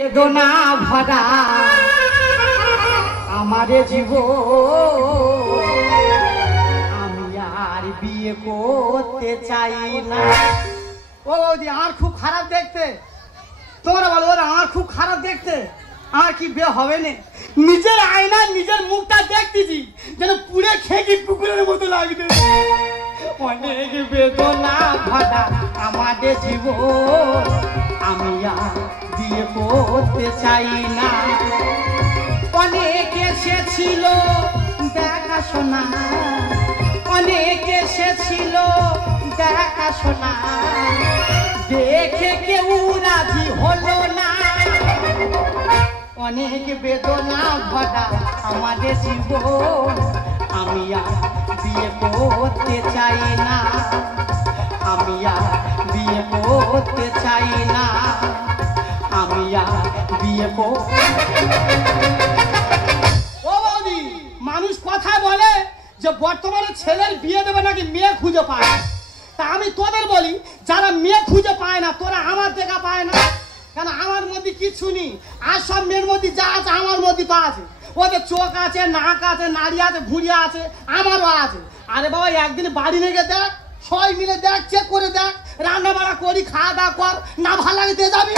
বেদনা ভরা আমারে জীব আমি আর বিয়ে করতে চাই না। ও বৌদি আমার খুব খারাপ দেখতে, তোমরা বলো ওরা আমার খুব খারাপ দেখতে, আমার কি বিয়ে হবে না? নিজের আয়না নিজের মুখটা দেখতেছি যেন পুড়ে খেয়ে কুকুরের মতো লাগবে। অনেক বেদনা ভরা আমাদের জীবন আমি আর বিয়ে করতে চাই না। অনেক এসেছিল দেখাশোনা, অনেক এসেছিল দেখাশোনা, দেখে কেউ রাজি হলো না। অনেক বেদনা ভরা আমাদের জীবন আমি আর বিয়ে করতে চাই না, আমি আর বিয়ে করতে চাই না, আমি আর বিয়ে করতে। ও বৌদি মানুষ কথা বলে যে বর্তমানে ছেলের বিয়ে দেবে নাকি মেয়ে খুঁজে পায়, তা আমি তোদের বলি যারা মেয়ে খুঁজে পায় না তোরা আমার দেখা পায় না কেন? আমার মধ্যে কিছু নেই, আর সব মেয়ের মধ্যে যা আছে আমার মধ্যে তো আছে। ওদের চোখ আছে, নাক আছে, নাড়ি আছে, ভুঁড়ি আছে, আমারও আছে। আরে বাবা একদিন বাড়ি লেগে দেখ, সবাই মিলে দেখ, চেক করে দেখ, রান্না বাড়া করি, খাওয়া দাওয়া কর, না ভালো লাগে দিয়ে যাবি।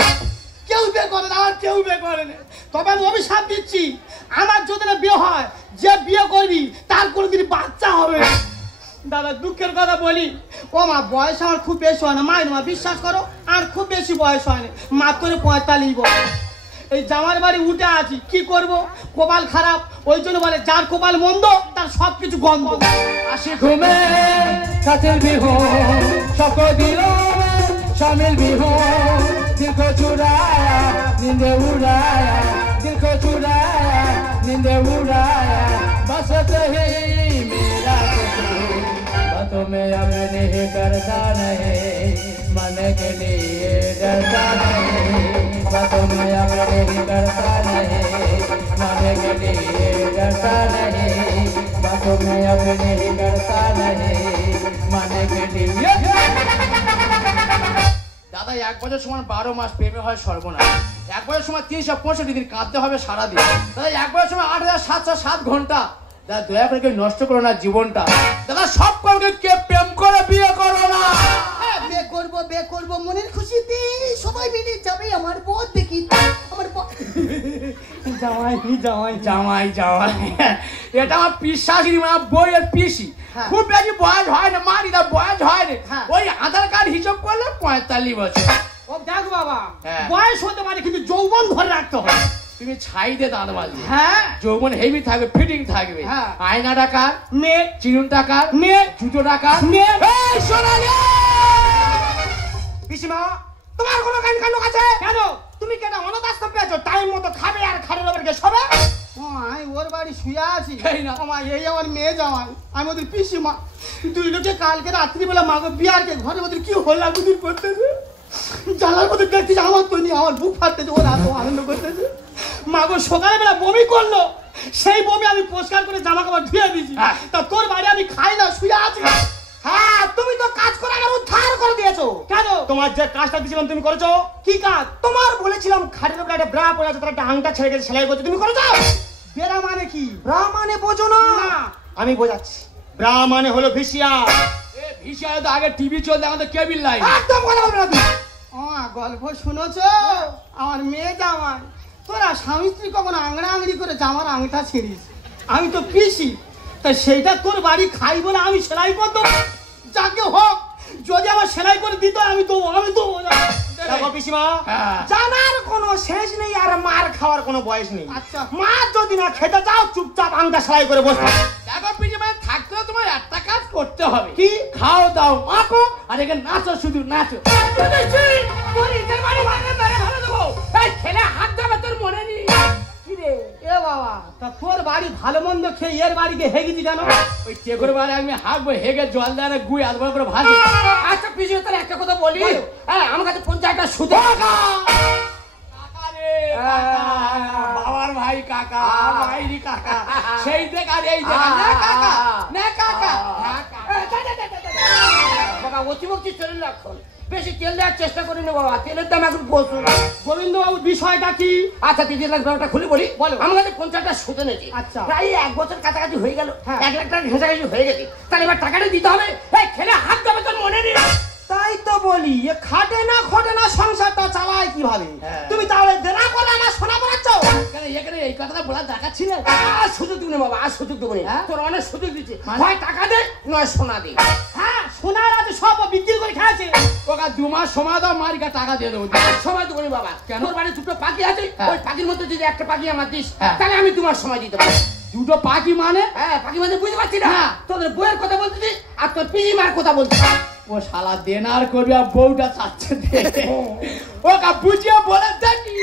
কেউ বিয়ে করে না, আমার কেউ বিয়ে করে না। তবে আমি অভিশাপ দিচ্ছি আমার যদি না বিয়ে হয়, যে বিয়ে করবি তার কোনোদিন বাচ্চা হবে। দাদা দুঃখের কথা বলি, ও মা বয়স আমার খুব বেশি হয় না, মায়ের মা বিশ্বাস করো আর খুব বেশি বয়স হয় না, মাত্র 45 বছর। এই জামার বাড়ি উঠে আছি, কি করব, কপাল খারাপ। ওই জন্য বলে যার কপাল মন্দ তার সব কিছু গন্ধ। আসি ঘুমে কাছের বিহু সক দিল শামিল বিহু, দিল को चुराया नींदे उड़ाया, दिल को चुराया नींदे उड़ाया, बस ही मेरा बातों में अब नहीं करता नहीं, मन के लिए डरता नहीं, बातों में अब नहीं करता नहीं, मन के लिए डरता नहीं, बातों में अब नहीं करता नहीं, मन के लिए। দাদা 1 বছর সময় 12 মাস প্রেমে হয় সর্বনাশ, 1 বছর সময় 365 দিন কাঁদতে হবে সারাদিন। দাদা 1 বছর সময় 8707 ঘন্টা। দাদা দয়া করে কেউ নষ্ট করো না জীবনটা। দাদা সব কাউকে কে প্রেম করে বিয়ে করো না। বিয়ে করবো মনের খুশিতে সবাই মিলে যাবে আমার পথ দেখি। আমার জামাই জামাই জামাই জামাই এটা আমার পিসাশি মানে বইয়ের পিসি। খুব বেশি বয়স হয় না মারি, দা বয়স হয় না, ওই আধার কার্ড হিসাব করলে 45 বছর। ও দেখ বাবা বয়স হতে পারে কিন্তু যৌবন ধরে রাখতে হয়। তুমি ছাই দে দাঁত বাজবে, হ্যাঁ যৌবন হেভি থাকবে, ফিটিং থাকবে। আয়না টাকার মেয়ে, চিরুন টাকার মেয়ে, জুতো টাকার মেয়ে। এই সোনালি পিসিমা তোমার কোনো কান কান আছে কেন? তুমি কেন অনাথ আশ্রম পেয়েছো? টাইম মতো খাবে আর খাড়ের উপর গিয়ে শোবে। আমি ওর বাড়ি শুয়ে আছি, এই আমার মেয়ে জামাই, আমি ওদের পিসিমা। দুই লোকে কালকে রাত্রিবেলা মাগো বিয়ারকে ঘরের মধ্যে কি হল্লা গুদির করতেছে, জ্বালার মধ্যে দেখতেছে আমার তো নিয়ে আমার বুক ফাটতেছে, ওরা এত আনন্দ করতেছে। মাগো সকালবেলা বমি করলো, সেই বমি আমি পরিষ্কার করে জামা কাপড় ধুয়ে দিয়েছি। তা তোর বাড়ি আমি খাই না, শুয়ে আছি। হ্যাঁ তুমি তো কাজ করে আগে উদ্ধার করে দিয়েছো। কেন? তোমার যে কাজটা দিয়েছিলাম তুমি করেছো। কি কাজ? তোমার বলেছিলাম খাটের উপরে একটা ব্রা পরে আছে, তার একটা আংটা ছেড়ে গেছে, সেলাই করছো, তুমি করেছো। ব্রা মানে কি? ব্রা মানে বোঝো না? আমি বোঝাচ্ছি, ব্রা মানে হলো ভিসিয়া। ভিসিয়া তো আগে টিভি চলতে, আমাদের কেবিল লাইন। একদম কথা বলবে না তুমি। গল্প শুনেছো? আমার মেয়ে জামাই, তোরা স্বামী স্ত্রী কখনো আংড়া আংড়ি করে জামার আংটা ছিঁড়িস, আমি তো পিসি, তাই সেইটা তোর বাড়ি খাই বলে আমি সেলাই করতো। যাকে হোক যদি আমার সেলাই করে দিত আমি তো দেখো পিসিমা, জানার কোনো শেষ নেই আর মার খাওয়ার কোনো বয়স নেই। আচ্ছা মার যদি না খেতে চাও চুপচাপ আংটা সেলাই করে বসো। দেখো পিসিমা থাকতে তোমার একটা কাজ করতে হবে। কি? খাও দাও মাখো আর এখানে নাচো, শুধু নাচো। ছেলে হাত দেবে তোর মনে নেই। এ বাবা তা তোর বাড়ি ভালো মন্দ খেয়ে এর বাড়িকে হেগেছি কেন? ওই চেকর বাড়ি আমি হাঁকবো, হেগে জল দেয় না, গুই আধ করে ভাসে। আচ্ছা পিছনে তোর একটা কথা বলি, হ্যাঁ আমার কাছে 50টা সুদে বাবার ভাই কাকা, ভাইরি কাকা, সেই দেখ আর এই দেখ না কাকা, না কাকা। বাবা অতিভক্তি চলে লক্ষণ। বেশি তেল দেওয়ার চেষ্টা করি না বাবা, তেলের দাম এখন প্রচুর। গোবিন্দ বাবু বিষয়টা কি? আচ্ছা 3 লাখ ব্যাপারটা খুলে বলি। বলো। আমার কাছে 50টা সুদ এনেছি, আচ্ছা। প্রায় 1 বছর কাছাকাছি হয়ে গেল, হ্যাঁ। 1 লাখ টাকা ঘেঁষাঘেঁষি হয়ে গেছে। তাহলে এবার টাকাটা দিতে হবে। এই খেলে হাত দেবে তোর মনে নেই? তাই তো বলি, এ খাটে না সংসারটা চালায় কিভাবে? হ্যাঁ। তুমি তাহলে দেনা করে আমার সোনা পড়াচ্ছ? কেন এখানে এই কথাটা বলার দরকার ছিল? আর সুযোগ দেবো না বাবা, আর সুযোগ দেবো না। তোর অনেক সুযোগ দিচ্ছে, হয় টাকা দে নয় সোনা দে। হ্যাঁ, সোনার আছে সব বিক্রি করে খেয়েছে। ওকে 2 মাস সময় দাও, মারিকা টাকা দিয়ে দেবো। সময় দেবো না বাবা। কেন? তোর বাড়ি 2টো পাখি আছে, হ্যাঁ। ওই পাখির মধ্যে যদি একটা পাখি আমার দিস, হ্যাঁ। তাহলে আমি তোমার সময় দিতে পারি। 2টো পাখি মানে? হ্যাঁ, পাখি মানে বুঝতে পারছি না। হ্যাঁ। তোদের বইয়ের কথা বলতেছি আর তোর পিজিমার কথা বলতেছি। ও শালা দেনার করবে আর বউটা চাচ্ছে দে। ওকে বুঝিয়ে বলে দেখি।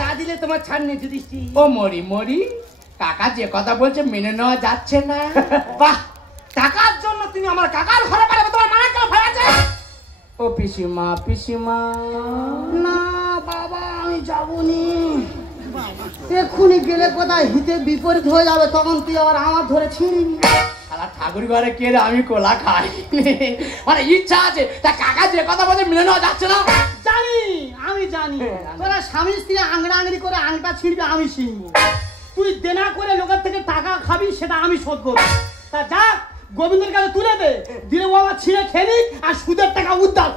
না দিলে তোমার ছাড় নেই যুধিষ্ঠি। ও মরি কাকা যে কথা বলছে মেনে নেওয়া যাচ্ছে না। বাহ, টাকার জন্য তুমি আমার কাকার ঘরে পাঠাবে, তোমার মায়ের কেন ভয় আছে? ও পিসিমা না বাবা, আমি যাবনি। এক্ষুনি গেলে কোথায় হিতে বিপরীত হয়ে যাবে, তখন তুই আবার আমার ধরে ছিঁড়বি। শালা ঠাকুর ঘরে কে রে, আমি কোলা খাই। মানে ইচ্ছা আছে, তা কাকা যে কথা বলছে মেনে নেওয়া যাচ্ছে না। আমি জানি তোরা স্বামী স্ত্রী আংড়া আংড়ি করে আংটা ছিঁড়বি, আমি ছিঁড়বো। তুই দেনা করে লোকের থেকে টাকা খাবি, সেটা আমি শোধ করবো। তা যাক, গোবিন্দের কাছে তুলে দে, দিলে ও আবার ছিঁড়ে খেলি আর সুদের টাকা উদ্ধার।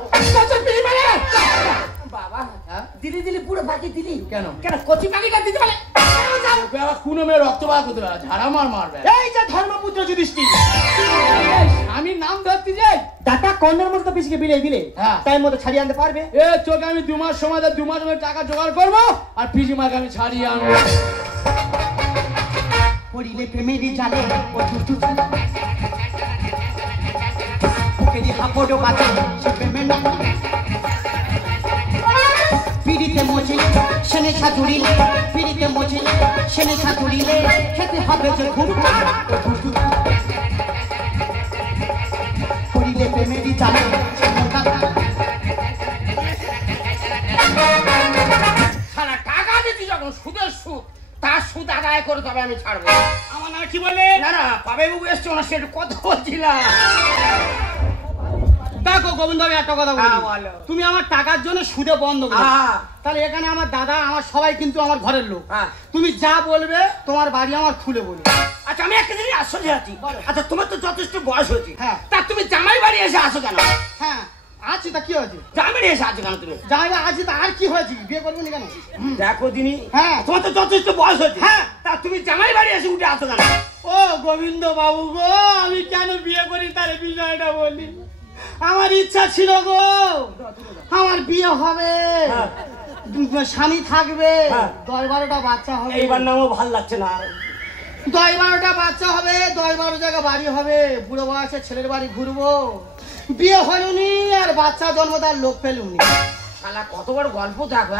বাবা দিলি পুরো পাখি দিলি কেন? কেন কচি পাখিটা দিতে পারে? ওকে আবার কোনো মেয়ে রক্ত বার করতে পারে, ঝাড়া মারবে। এই যে ধর্মপুত্র যুধিষ্ঠির, আমি নাম ধরতে যাই, টাকা কর্ণের মধ্যে পিছিয়ে বিলে দিলে হ্যাঁ। তাই মধ্যে ছাড়িয়ে আনতে পারবে? এ তোকে আমি 2 মাস সময় দেয়, 2 মাস আমি টাকা জোগাড় করবো আর পিসিমাকে আমি ছাড়িয়ে আনবো। পড়িলে প্রেমেরই জালে ও দুটু ওকেরি হাপড়ো বাজে সে প্রেমের নাম পিড়িতে মজিলে সেনে সাজুড়িলে, পিড়িতে মজিলে সেনে সাজুড়িলে খেতে হবে যে ঘুরু। পড়িলে প্রেমেরই জালে সারা টাকা দিতে যখন সুদের সুদ, তার সুদ আদায় করে তবে আমি ছাড়বো। আমার নামে কি বলে? না পাবে বাবু এসছে, ওনার সাথে কথা বলছিলাম। দেখো গোবিন্দ, আমি একটা কথা হ্যাঁ, বলি, বলো। তুমি আমার টাকার জন্য সুদে বন্ধ করো। হ্যাঁ। তাহলে এখানে আমার দাদা, আমার সবাই কিন্তু আমার ঘরের লোক। হ্যাঁ। তুমি যা বলবে তোমার বাড়ি আমার খুলে বলবে। আচ্ছা আমি একটা জিনিস আশ্চর্য আছি। বলো। আচ্ছা তোমার তো যথেষ্ট বয়স হয়েছে, হ্যাঁ। তা তুমি জামাই বাড়ি এসে আসো কেন? হ্যাঁ আছি, তা কি হয়েছে? জামাই বাড়ি এসে আসো কেন তুমি? যাই আছি, তা আর কি হয়েছে? বিয়ে করবো না কেন? দেখো দিনি, হ্যাঁ। তোমার তো যথেষ্ট বয়স হয়েছে, হ্যাঁ। তা তুমি জামাই বাড়ি এসে উঠে আসো কেন? ও গোবিন্দ বাবু গো, আমি কেন বিয়ে করি তার বিষয়টা বলি। আমার ইচ্ছা ছিল গো, আমার বিয়ে হবে, হ্যাঁ। স্বামী থাকবে, হ্যাঁ। 10-12টা বাচ্চা হবে। এইবার নামও ভাল লাগছে না। 10-12টা বাচ্চা হবে, 10-12 জায়গা বাড়ি হবে, বুড়ো বয়সে ছেলের বাড়ি ঘুরবো। বিয়ে হলুনি আর বাচ্চা জন্ম তার লোক পেলুনি। শালা কত বড় গল্প দেখো।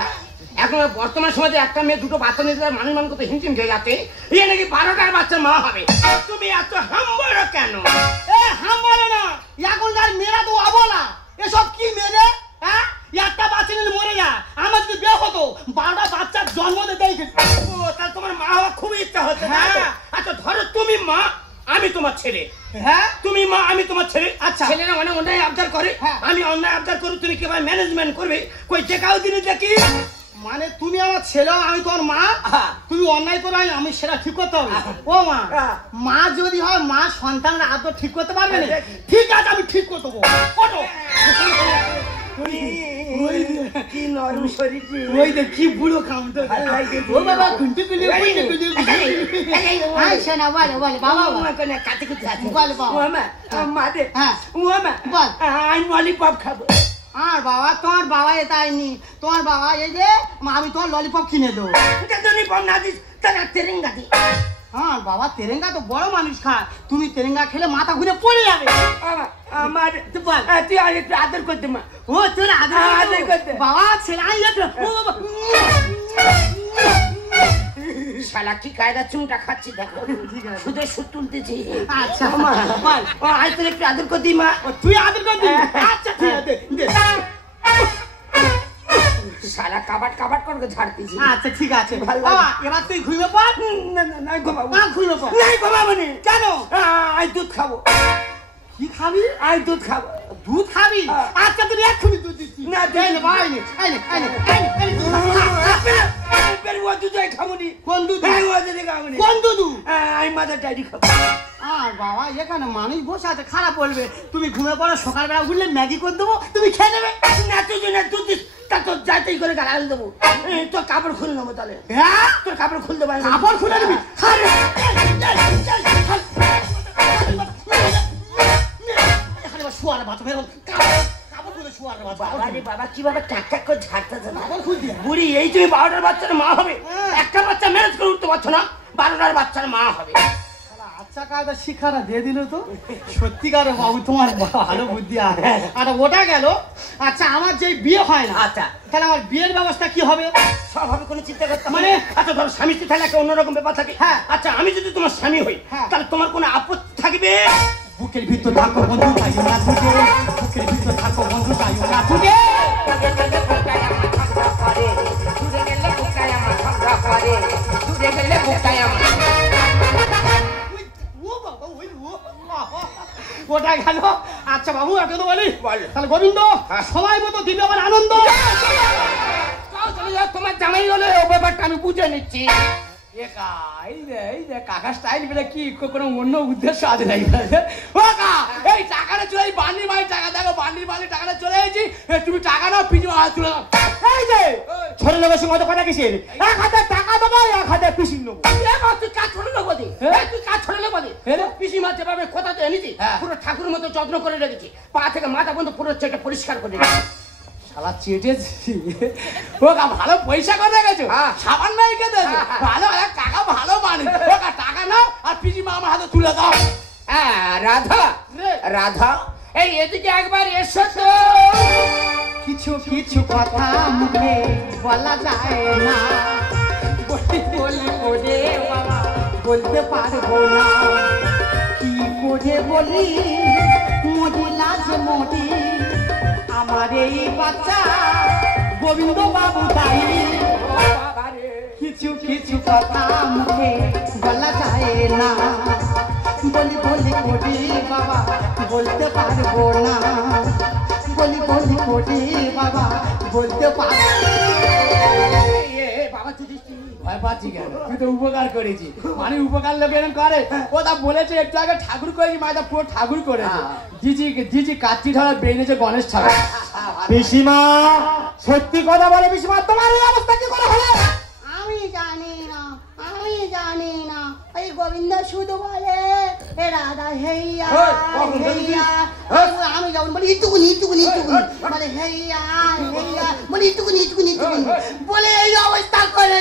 এখন বর্তমান সমাজে একটা মেয়ে 2টো বাচ্চা নিতে মানুষ মান কত হিমচিম খেয়ে যাচ্ছে, এ নাকি 12টার বাচ্চার মা হবে। তুমি এত হাম্বড় কেন? এ হাম বলে না, এখনকার মেয়েরা তো অবলা। এসব কি মেয়ে? হ্যাঁ, একটা বাচ্চা নিলে মরে যা। আমার যদি বিয়ে হতো 12টা বাচ্চার জন্ম দিতে। ও তাহলে তোমার মা হওয়া খুব ইচ্ছা হচ্ছে। হ্যাঁ। আচ্ছা ধরো তুমি মা, আমি তোমার ছেলে। হ্যাঁ, তুমি মা, আমি তোমার ছেলে। আচ্ছা। ছেলেরা অনেক অন্যায় আবদার করে, হ্যাঁ। আমি অন্যায় আবদার করি, তুমি কিভাবে ম্যানেজমেন্ট করবে? কই টেকাও দিনে দেখি। মানে তুমি আমার ছেলে, আমি তোমার মা। হ্যাঁ। তুমি অন্যায় করে আমি সেটা ঠিক করতে হবে। ও মা, হ্যাঁ। মা যদি হয়, মা সন্তানরা আদৌ ঠিক করতে পারবে না? হ্যাঁ। ঠিক আছে, আমি ঠিক করে দেবো। ওঠো। কি নরম শরীর। ওই দেখ কি বুড়ো খাম তো। ভালো লাগছে। ও বাবা, গুনতে গুনতে হ্যাঁ শোনা, বলে বলে বাবা বল। কাতে কুতে আছে। বল বাবা। ও মা, মা দে। হ্যাঁ। ও মা, বল। আমি ললিপপ খাবো। আর বাবা, তোমার বাবা এটাইনি, তোমার বাবা এই যে আমি তোমার ললিপপ কিনে দেবো। ললিপপ না দিস তারা তেরেঙ্গা দি। হ্যাঁ বাবা, তেরেঙ্গা তো বড় মানুষ খায়, তুমি তেরেঙ্গা খেলে মাথা ঘুরে পড়ে যাবে। আমার বল। তুই আর একটু আদর করতে মা। ও তোর আদর আদর করতে। বাবা ছেলে আই একটু। ও বাবা। শালা কি কায়দা চুমটা খাচ্ছি দেখো, শুধু সুদ তুলতেছি। আচ্ছা মা বল। আজ তোর একটু আদর করতি মা। ও, তুই আদর করবি? আচ্ছা ঠিক আছে, দে। শালা কাবাট কাবাট করে ঝাড়তেছি। আচ্ছা ঠিক আছে ভালো বাবা, এবার তুই ঘুমিয়ে পড়। না না না ঘুমাবো। ঘুমিয়ে পড়। নাই ঘুমাবো নি। কেন? আজ দুধ খাবো। কি খাবি? আজ দুধ খাবো। দুধ খাবি? আচ্ছা তুই এক্ষুনি দুধ দিচ্ছি। না, এই নে ভাই, এই নে, এই নে, এই নে, এই নে, এই নে, দুধ খা। ও দুধই খাবনি। কোন দুধ? হ্যাঁ, ও দুধই খাবনি। কোন দুধ? আমি মাদার ডায়েরি খাবো। আর বাবা এখানে মানুষ বসে আছে, খারাপ বলবে। তুমি ঘুমে পড়ো, সকালবেলা উঠলে ম্যাগি করে দেবো, তুমি খেয়ে নেবে। না তুই না তুই দিস, তা তোর যাইতেই করে গালাগাল দেবো। তোর কাপড় খুলে নেবো তাহলে। হ্যাঁ তোর কাপড় খুলে দেবো। কাপড় খুলে নিবি? শুয়ার বাচ্চা কাপড় খুলে শুয়ার বাচ্চা। বাবা কিভাবে টাক টাক করে ঝাড়তেছে না? কাপড় খুলবি? বুড়ি এই তুমি 12টার বাচ্চার মা হবে, একটা বাচ্চা ম্যানেজ করে উঠতে পারছো না, 12টার বাচ্চার মা হবে। আচ্ছা কায়দা শিক্ষাটা দিয়ে দিল তো। সত্যিকারে বাবু তোমার ভালো বুদ্ধি আছে। আচ্ছা ওটা গেল। আচ্ছা আমার যে বিয়ে হয় না, আচ্ছা তাহলে আমার বিয়ের ব্যবস্থা কি হবে? সব হবে, কোনো চিন্তা করতে মানে? আচ্ছা ধর স্বামী স্ত্রী থাকলে একটা অন্যরকম ব্যাপার থাকে। হ্যাঁ। আচ্ছা আমি যদি তোমার স্বামী হই, তাহলে তোমার কোনো আপত্তি থাকবে? বুকের ভিতর থাকো বন্ধু চাইও না তুকে, বুকের ভিতর থাকো বন্ধু চাইও না তুকে। ওটা গেল। আচ্ছা বাবু একটা তো বলি, তাহলে গোবিন্দ সময় মতো দিবে আমার আনন্দ। তোমার জামাই হলে ও ব্যাপারটা আমি বুঝে নিচ্ছি। এই যে কাকা স্টাইল বলে কি কোনো অন্য উদ্দেশ্য আছে নাকি? ও কাকা এই টাকাটা চলে, এই বান্ডির বাড়ি টাকা দেখো, বান্ডির বাড়ি টাকাটা চলে এসেছি, তুমি টাকা নাও, পিছু হাত তুলে দাও। এই যে ছোট লোকের সঙ্গে কথা কিসের? এক হাতে টাকা দেবো, এক হাতে পিসি নেবো। তুই কাজ ছোট লোক বলি, তুই কাজ ছোট লোক বলি। পিসিমা যেভাবে কথা তো এনেছি, পুরো ঠাকুরের মতো যত্ন করে রেখেছি, পা থেকে মাথা পর্যন্ত পুরো চেটে পরিষ্কার করে রেখেছি। শালা চেটেছি। ও কা ভালো পয়সা কথা গেছো, সাবান নাই খেতে ভালো, কাকা ভালো মানে। ও কা টাকা নাও আর পিসিমা আমার হাতে তুলে দাও। রাধা রাধা এই এদিকে একবার এসো তো। কিছু কিছু কথা মুখে বলা যায় না, বলি বলি করে বাবা বলতে পারবো না। কি করে বলি মহিলা যে মরি, আমার এই বাচ্চা গোবিন্দ বাবু তাই। কিছু কিছু কথা মুখে বলা যায় না, বলি বলি করি বাবা বলতে পারবো না, বলি বলি করি বাবা বলতে পারবো। বাবা তুই ভয় পাচ্ছি কেন? তুই তো উপকার করেছি, মানে উপকার লোক এরকম করে। ও তা বলেছে একটু আগে ঠাকুর করেছি, মায়ের পুরো ঠাকুর করেছে। জিজি কাচ্চি ধরা বেরিয়েছে গণেশ ঠাকুর। পিসিমা সত্যি কথা বলে পিসিমা, তোমার এই অবস্থা কি করে হলো? আমি জানি না, আমি জানি না। ওই গোবিন্দ শুধু বলে এ রাধা হেইয়া হেইয়া। আমি যখন বলি ইটুকুনি ইটুকুনি ইটুকুনি বলে হেইয়া হেইয়া, বলি ইটুকুনি ইটুকুনি ইটুকুনি বলে এই অবস্থা করে।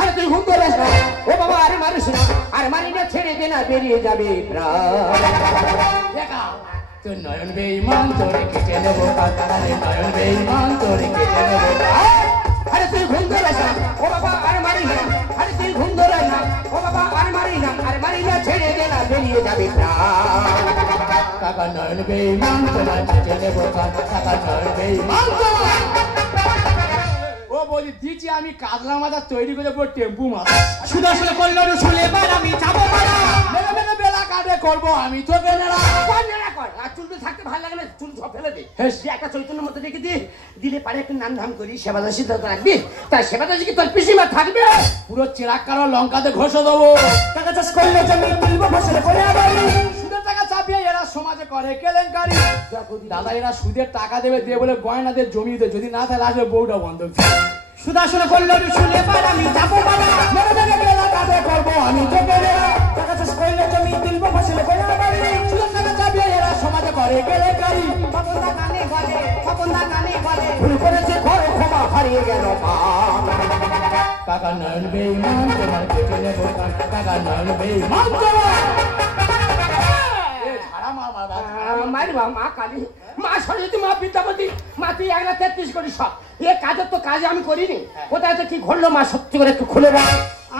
আরে তুই হুম করে ও বাবা, আরে মারিস না, আরে মারি না, ছেড়ে দে না, বেরিয়ে যাবে দেখা তোর নয়ন বেঈমান, তোরে কেটে নেবো কাতারে, নয়ন বেঈমান তোরে কেটে নেবো। আরে তুই ঘুম ধরে না ও বাবা, আরে মারি না, আরে তুই ঘুম ধরে না ও বাবা, আরে মারি না, আরে মারি না, ছেড়ে দে না, বেরিয়ে যাবে কাকা নয়ন বেঈমান তোমার কেটে নেবো, কাকা নয়ন বেঈমান। ও বলি দিচ্ছি আমি কাতলা মাথা তৈরি করে পুরো টেম্পু মাথা। শুধু আসলে করলো শুনে এবার আমি যাবো পারা মেরে মেরে বেলা কাটে করবো আমি তোকে নেড়া। চুলতে থাকতে ভালো লাগে না, চুল সব ফেলে দে। একটা চৈতন্যের মধ্যে রেখে দি, দিলে পারে একটু নাম ধাম করি, সেবাদাসী তো রাখবি। তাই সেবাদাসী কি তোর পিসিমা থাকবে? পুরো চেরাক কারো লঙ্কাতে ঘষে দেবো। টাকা চাষ করলে জমি তুলবো ফসলে করে আবার সুদের টাকা চাপিয়ে এরা সমাজে করে কেলেঙ্কারি। দাদা এরা সুদের টাকা দেবে দিয়ে বলে গয়না দিয়ে জমি দেবে, যদি না তাহলে আসবে বউটা বন্ধ। শুধু আসলে করলো শুনে এবার আমি যাবো পারা মেরে মেরে বেলা কাটে করবো আমি তোকে নেড়া। টাকা চাষ করলে জমি তুলবো ফসলে করে আবার সুদের টাকা চাপিয়ে এরা সমাজে করে কেলেঙ্কারি। খপন্দা কানে বলে, খপন্দা কানে বলে ভুল করেছে ঘরে ক্ষমা হারিয়ে গেল মা। কাকা নয়ন বেঈমান তোমার কেটে নেবো, কাকা নয়ন বেঈমান তোমার। মারি মা কালী, মা সরস্বতী, মা বিদ্যাপতি, মা তুই 1,33 করি সব। এ কাজের তো কাজ আমি করিনি, কোথায় তো কি ঘটলো মা, সত্যি করে একটু খুলে দাও।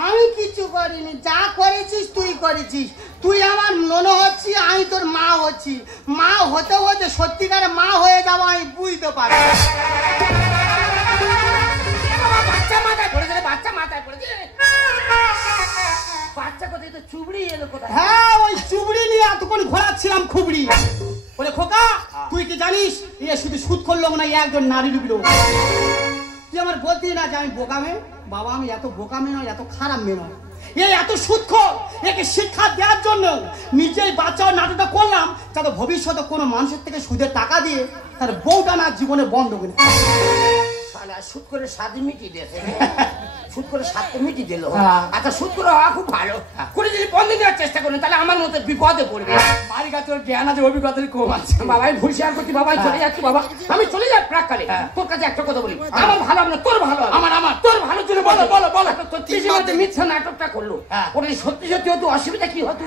আমি কিছু করিনি, যা করেছিস তুই করেছিস। তুই আমার মনে হচ্ছি, আমি তোর মা হচ্ছি। মা হতে হতে সত্যিকারে মা হয়ে যাবো আমি বুঝতে পারি। বাচ্চা মাথায় পড়েছে, বাচ্চা মাথায় পড়েছে, বাচ্চা কোথায় তো চুবড়ি এলো কোথায়? হ্যাঁ ওই চুবড়ি নিয়ে এতক্ষণ ঘোরাচ্ছিলাম খুবড়ি। বলে খোকা তুই কি জানিস এ শুধু সুদ করলো না একজন নারী ডুবিল। তুই আমার বলতি না যে আমি বোকা মেয়ে? বাবা আমি এত বোকা মেয়ে নয়, এত খারাপ মেয়ে নয়। এই এত সুদখোর, একে শিক্ষা দেওয়ার জন্য নিজেই বাচ্চার নাটকটা করলাম যাতে ভবিষ্যতে কোনো মানুষের থেকে সুদের টাকা দিয়ে তার বউটা না জীবনে বন্ধ করে। শালা সুদ করে স্বাদ মিটিয়ে দিয়েছে। সুদ করে স্বাদটা মিটিয়ে দিল। হ্যাঁ। আচ্ছা সুদ করে হওয়া খুব ভালো। করে যদি বন্ধ দেওয়ার চেষ্টা করেন তাহলে আমার মতো বিপদে পড়বে। বাড়ি কাছে ওর জ্ঞান আছে, অভিজ্ঞতা কম আছে। বাবা আমি ভুল শেয়ার করছি বাবা, চলে যাচ্ছি বাবা। আমি চলে যাই প্রাককালে। তোর কাছে একটা কথা বলি, আমার ভালো হবে না তোর ভালো হবে। আমার তোর ভালো জন্য বলো, বলো, বলো। তোর পিসিমাতে মিথ্যা নাটকটা করলো। হ্যাঁ। ওটা সত্যি সত্যি হতো অসুবিধা কি হতো?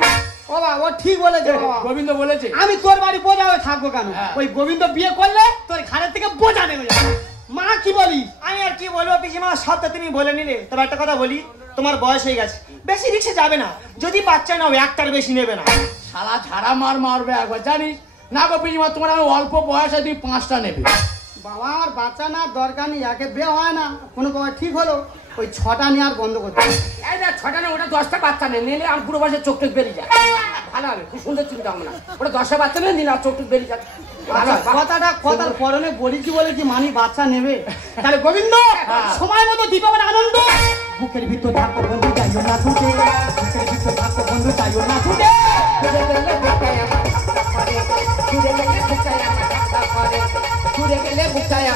বাবা ও ঠিক বলেছে বাবা। গোবিন্দ বলেছে আমি তোর বাড়ি বোঝা হয়ে থাকবো কেন? হ্যাঁ। ওই গোবিন্দ বিয়ে করলে তোর ঘাড়ের থেকে বোঝা নেমে যাবে। মা কি বলিস? আমি আর কি বলবো পিসিমা, সব তো তুমি বলে নিলে। তবে একটা কথা বলি, তোমার বয়স হয়ে গেছে, বেশি রিক্সে যাবে না। যদি বাচ্চা নাও একটার বেশি নেবে না। শালা ঝাড়া মারবে একবার, জানিস না গো পিসিমা, তোমার আমি অল্প বয়সে তুই 5টা নেবে। বাবা আমার বাচ্চা না দরকার নেই, একে বিয়ে হয় না কোনো বাবা ঠিক হলো ওই 6টা নিয়ে আর বন্ধ করতে হবে। এই না 6টা না, ওটা 10টা বাচ্চা নেই, নিলে আর পুরো বয়সে চোখ টোক বেরিয়ে যায়। ভালো হবে, খুব সুন্দর চিন্তা ভাবনা। ওটা 10টা বাচ্চা নেই, নিলে আর চোখ টোক বেরিয়ে যায়। ভালো হবে। কথার পরনে বলেছি বলে কি মানি বাচ্চা নেবে? তাহলে গোবিন্দ সময় মতো দীপাবলি আনন্দ। বুকের ভিতর থাকো বন্ধু যাইও না ছুটে, বুকের ভিতর থাকো বন্ধু যাইও না ছুটে। ঘুরে গেলে বুকায়া